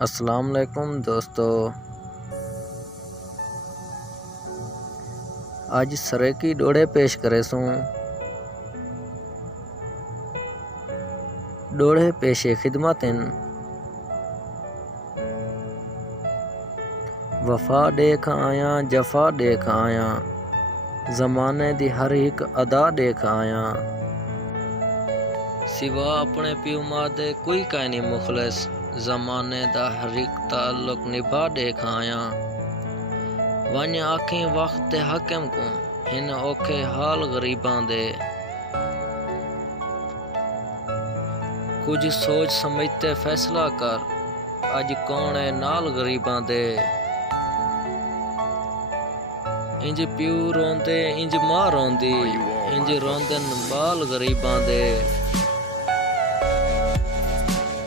अस्सलाम वालेकुम दोस्तों। आज सरे की डोड़े पेश करे सूँ। डोड़े पेशे खिदमतिन वफा देख आया जफा देख आया, ज़माने दी हर एक अदा देख आया। सिवा अपने प्यू मां दे कोई काई नहीं मुखलिस, ज़माने दा हर एक ताल्लुक निभा देख आया। वन आखी वक्त हकम को हिन औखे हाल गरीबां दे, कुछ सोच समझते फैसला कर, अज कौन है नाल गरीबां दे। इंज प्यू रोंदे इंज मां रोंदी, इंज रोंदन बाल गरीबां दे।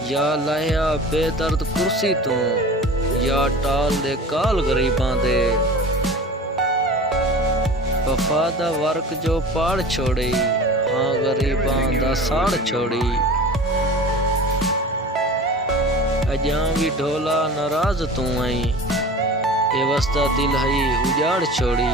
या लाया बेदर्द कुर्सी तू, या टाल दे काल गरीबां दे। वफा दा वर्क जो पाड़ छोड़ी, हाँ गरीबां दा साड़ छोड़ी। अजां भी ढोला नाराज तू आई, ए वसदा दिल हई उजाड़ छोड़ी।